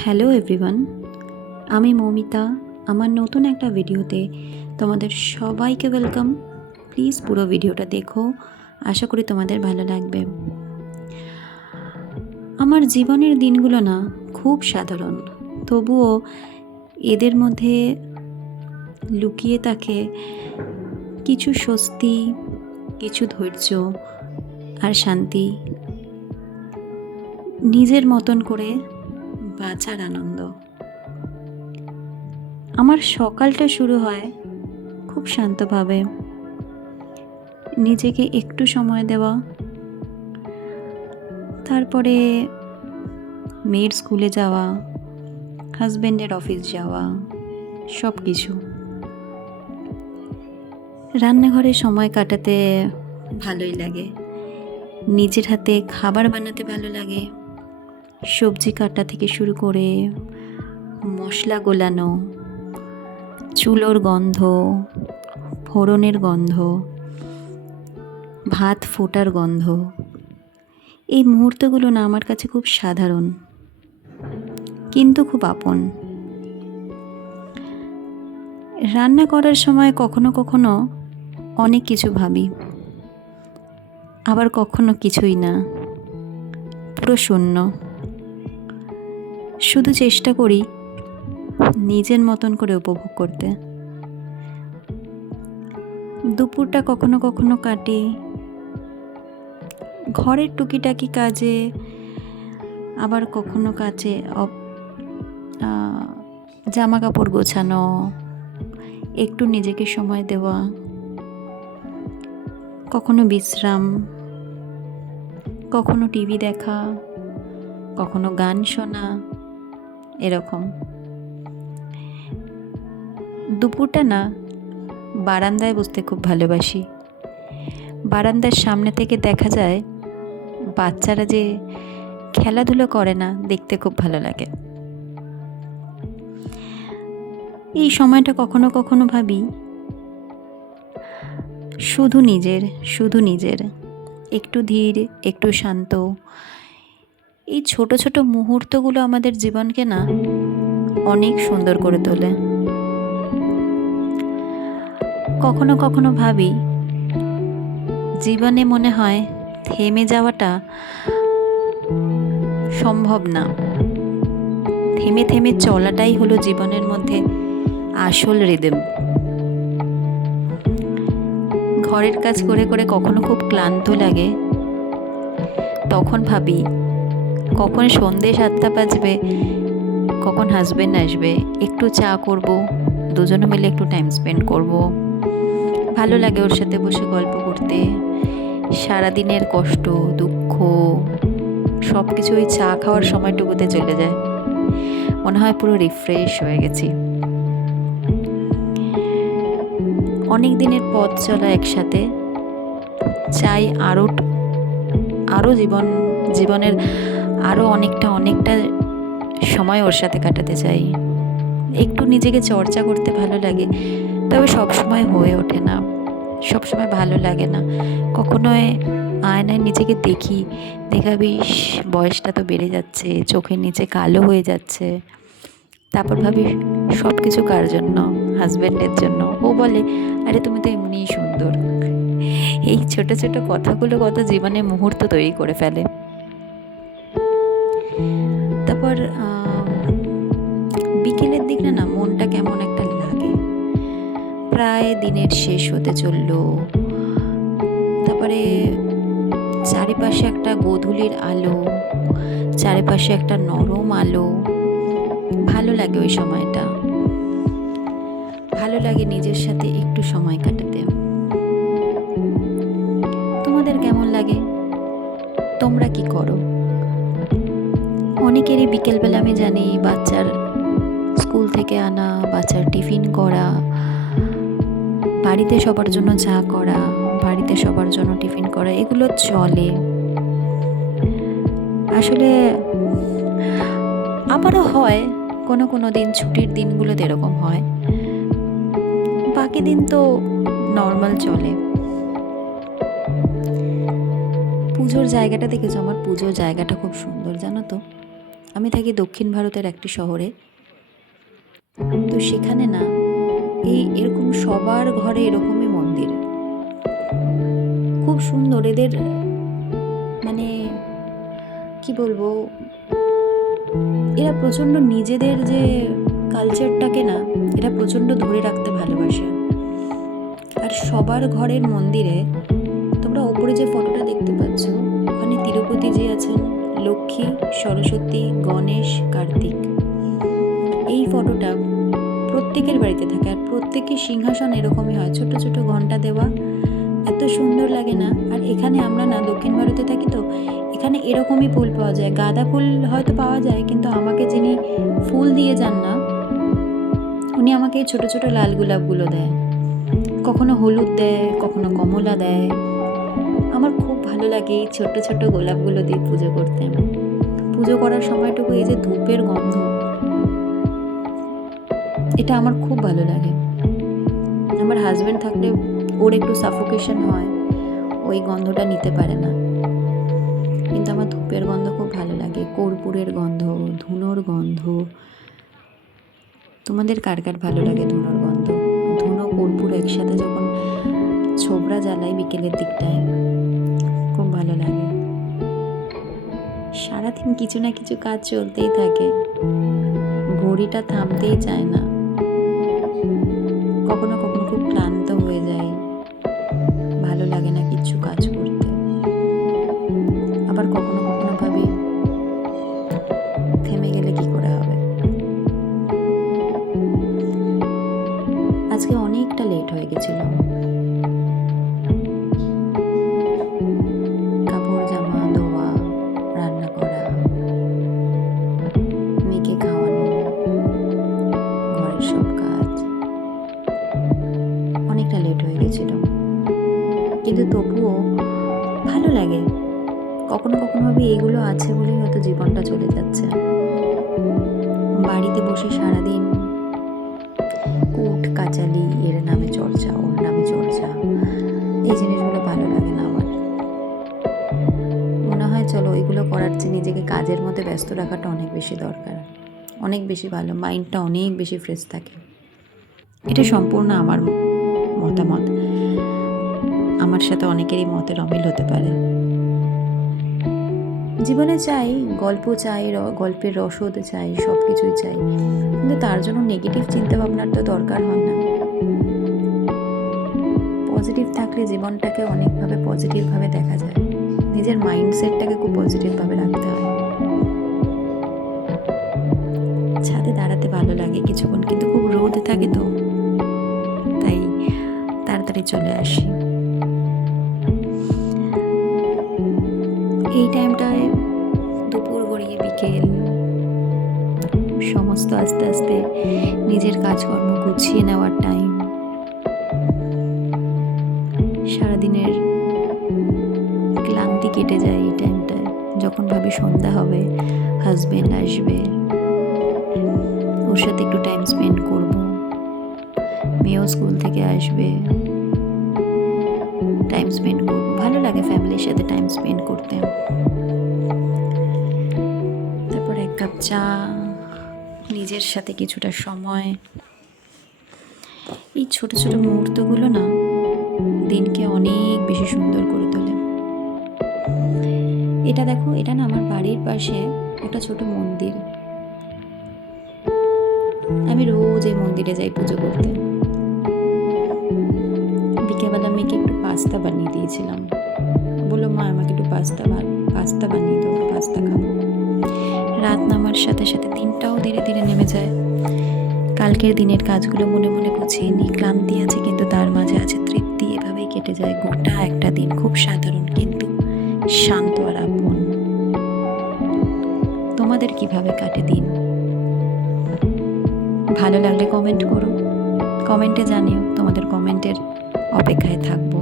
Hello everyone, আমি মৌমিতা। আমার নতুন একটা ভিডিওতে তোমাদের সবাইকে ওয়েলকাম। প্লিজ পুরো ভিডিওটা দেখো, আশা করি তোমাদের ভালো লাগবে। আমার জীবনের দিনগুলো না খুব সাধারণ, তবুও এদের মধ্যে লুকিয়ে থাকে কিছু স্বস্তি, কিছু ধৈর্য আর শান্তি, নিজের মতন করে বাঁচার আনন্দ। আমার সকালটা শুরু হয় খুব শান্তভাবে, নিজেকে একটু সময় দেওয়া, তারপরে মেয়ের স্কুলে যাওয়া, হাজব্যান্ডের অফিস যাওয়া, সব কিছু। রান্নাঘরে সময় কাটাতে ভালোই লাগে, নিজের হাতে খাবার বানাতে ভালো লাগে। সবজি কাটা থেকে শুরু করে মশলা গোলানো, চুলোর গন্ধ, ফোড়নের গন্ধ, ভাত ফোটার গন্ধ, এই মুহূর্তগুলো না আমার কাছে খুব সাধারণ কিন্তু খুব আপন। রান্না করার সময় কখনো কখনো অনেক কিছু ভাবি, আবার কখনো কিছুই না, পুরো শূন্য। শুধু চেষ্টা করি নিজের মতন করে উপভোগ করতে। দুপুরটা কখনো কখনো কাটে ঘরের টুকিটাকি কাজে, আবার কখনো কাজে জামা কাপড় গোছানো, একটু নিজেকে সময় দেওয়া, কখনো বিশ্রাম, কখনো টিভি দেখা, কখনো গান শোনা, এরকম। দুপুরটা না বারান্দায় বসতে খুব ভালোবাসি। বারান্দার সামনে থেকে দেখা যায় বাচ্চারা যে খেলাধুলো করে না, দেখতে খুব ভালো লাগে। এই সময়টা কখনো কখনো ভাবি শুধু নিজের, একটু ধীর, একটু শান্ত। এই ছোট ছোট মুহূর্তগুলো আমাদের জীবনকে না অনেক সুন্দর করে তোলে। কখনো কখনো ভাবি জীবনে মনে হয় থেমে যাওয়াটা সম্ভব না, থেমে থেমে চলাটাই হলো জীবনের মধ্যে আসল রিদম। ঘরের কাজ করে করে কখনো খুব ক্লান্ত লাগে, তখন ভাবি কখন সন্ধে 7টা বাজবে, কখন হাজবেন্ড আসবে, একটু চা করব, দুজনে মিলে একটু টাইম স্পেন্ড করব। ভালো লাগে ওর সাথে বসে গল্প করতে। সারাদিনের কষ্ট, দুঃখ সব কিছু ওই চা খাওয়ার সময়টুকুতে চলে যায়, মনে হয় পুরো রিফ্রেশ হয়ে গেছি। অনেক দিনের পথ চলা একসাথে, চাই আরও জীবনের আরও অনেকটা সময় ওর সাথে কাটাতে চাই। একটু নিজেকে চর্চা করতে ভালো লাগে, তবে সবসময় হয়ে ওঠে না, সবসময় ভালো লাগে না। কখনো আয়নায় নিজেকে বেশ বয়সটা তো বেড়ে যাচ্ছে, চোখের নিচে কালো হয়ে যাচ্ছে। তারপর ভাবি সব কিছু কার জন্য? হাজব্যান্ডের জন্য। ও বলে, আরে তুমি তো এমনিই সুন্দর। এই ছোট ছোট কথাগুলো কত জীবনে মুহূর্ত তৈরি করে ফেলে। তারপর বিকেলের দিকে না মনটা কেমন একটা লাগে, প্রায় দিনের শেষ হতে চললো। তারপরে চারিপাশে একটা গোধূলির আলো, চারিপাশে একটা নরম আলো, ভালো লাগে ওই সময়টা। ভালো লাগে নিজের সাথে একটু সময় কাটাতে। তোমাদের কেমন লাগে? তোমরা কি করো? অনেকেরই বিকেলবেলা আমি জানি বাচ্চার স্কুল থেকে আনা, বাচ্চার টিফিন করা, বাড়িতে সবার জন্য চা করা, বাড়িতে সবার জন্য টিফিন করা, এগুলো চলে। আসলে আবারও হয় কোনো দিন, ছুটির দিনগুলোতে এরকম হয়, বাকি দিন তো নর্মাল চলে। পুজোর জায়গাটা দেখেছো? আমার পুজোর জায়গাটা খুব সুন্দর, জানো তো। আমি থাকি দক্ষিণ ভারতের একটি শহরে। তো সেখানে না এরকম সবার ঘরে এরকমই মন্দির, খুব সুন্দর। এদের মানে কি বলবো, এরা প্রচণ্ড নিজেদের যে কালচারটাকে না, এরা প্রচণ্ড ধরে রাখতে ভালোবাসে। আর সবার ঘরের মন্দিরে, তোমরা ওপরে যে ফটোটা দেখতে পাচ্ছ, ওখানে তিরুপতিজি আছেন, লক্ষ্মী, সরস্বতী, গণেশ, কার্তিক। এই ফটোটা প্রত্যেকের বাড়িতে থাকে, আর প্রত্যেকের সিংহাসন এরকমই হয়, ছোট ছোট ঘন্টা দেওয়া, এত সুন্দর লাগে না। আর এখানে আমরা না দক্ষিণ ভারতে থাকি, তো এখানে এরকমই ফুল পাওয়া যায়। গাঁদা ফুল হয়তো পাওয়া যায়, কিন্তু আমাকে যিনি ফুল দিয়ে যান না, উনি আমাকে এই ছোটো ছোটো লাল গোলাপগুলো দেয়, কখনো হলুদ দেয়, কখনো কমলা দেয়। আমার খুব ভালো লাগে এই ছোটো ছোটো গোলাপগুলো দিয়ে পুজো করতে। পুজো করার সময়টুকু এই যে ধূপের গন্ধ, এটা আমার খুব ভালো লাগে। আমার হাজব্যান্ড থাকলে ওর একটু সাফোকেশন হয়, ওই গন্ধটা নিতে পারে না, কিন্তু আমার ধূপের গন্ধ খুব ভালো লাগে, কর্পূরের গন্ধ, ধুনোর গন্ধ। তোমাদের কার কার ভালো লাগে ধুনোর গন্ধ? ধুনো কর্পূর একসাথে যখন ছোবড়া জ্বালাই বিকেলের দিকটায়, খুব ভালো লাগে। সারাদিন কিছু না কিছু কাজ চলতেই থাকে, ঘড়িটা থামতেই চায় না। কখনো কখনো খুব ক্লান্ত হয়ে যায়, ভালো লাগে না কিছু কাজ করতে। আবার কখনো কখনো ভাবি থেমে গেলে কি করে হবে। আজকে অনেকটা লেট হয়ে গেছিল, কাপড় জামা ধোয়া, রান্না করা, মেয়েকে খাওয়ানো, ঘরের সব কাজ, অনেকটা লেট হয়ে গেছিল। কিন্তু তবুও ভালো লাগে। কখনো কখনো ভাবি এইগুলো আছে বলেই হয়তো জীবনটা চলে যাচ্ছে। বাড়িতে বসে সারাদিন কুট কাচালি, এর নামে চর্চা, ওর নামে চর্চা, এই জিনিসগুলো ভালো লাগে না আমার। মনে হয় চলো এগুলো করার চেয়ে নিজেকে কাজের মধ্যে ব্যস্ত রাখাটা অনেক বেশি দরকার, অনেক বেশি ভালো, মাইন্ডটা অনেক বেশি ফ্রেশ থাকে। এটা সম্পূর্ণ আমার মতামত, আমার সাথে অনেকেরই মতের অমিল হতে পারে। জীবনে চাই গল্প, চাই গল্পের রসদ চাই, সব কিছুই চাই, কিন্তু তার জন্য নেগেটিভ চিন্তাভাবনার তো দরকার হয় না। পজিটিভ থাকলে জীবনটাকে অনেকভাবে পজিটিভভাবে দেখা যায়। নিজের মাইন্ডসেটটাকে খুব পজিটিভভাবে রাখতে হয়। ছাদে দাঁড়াতে ভালো লাগে কিছুক্ষণ, কিন্তু খুব রোদ থাকে, তো তাই তাড়াতাড়ি চলে আসি। এই টাইমটায় দুপুর গড়িয়ে বিকেল, সমস্ত আস্তে আস্তে নিজের কাজকর্ম গুছিয়ে নেওয়ার টাইম। সারাদিনের ক্লান্তি কেটে যায় এই টাইমটায়, যখন ভাবি সন্ধ্যা হবে, হাজবেন্ড আসবে, ওর সাথে একটু টাইম স্পেন্ড করব, মেয়েও স্কুল থেকে আসবে, টাইম স্পেন্ড করব। ভালো লাগে ফ্যামিলির সাথে টাইম স্পেন্ড করতে। তারপর এক কাপ চা, নিজের সাথে কিছুটা সময়। এই ছোট ছোট মুহূর্তগুলো না দিনকে অনেক বেশি সুন্দর করে তোলে। এটা দেখো, এটা না আমার বাড়ির পাশে একটা ছোট মন্দির। আমি রোজ এই মন্দিরে যাই পুজো করতে। বিকেলবেলা মেয়েকে একটু পাস্তা বানিয়ে দিয়েছিলাম, বললো মা আমাকে একটু পাস্তা বানিয়ে দাও, পাস্তা খাবো। রাত নামার সাথে সাথে দিনটাও ধীরে ধীরে নেমে যায়। কালকের দিনের কাজগুলো মনে মনে গুছিয়ে নিই, ক্লান্তি আছে কিন্তু তার মাঝে আছে তৃপ্তি। এভাবেই কেটে যায় গোটা একটা দিন, খুব সাধারণ কিন্তু শান্ত আর আপন। তোমাদের কিভাবে কাটে দিন? ভালো লাগলে কমেন্ট করো, কমেন্টে জানিও, তোমাদের কমেন্টের অপেক্ষায় থাকবো।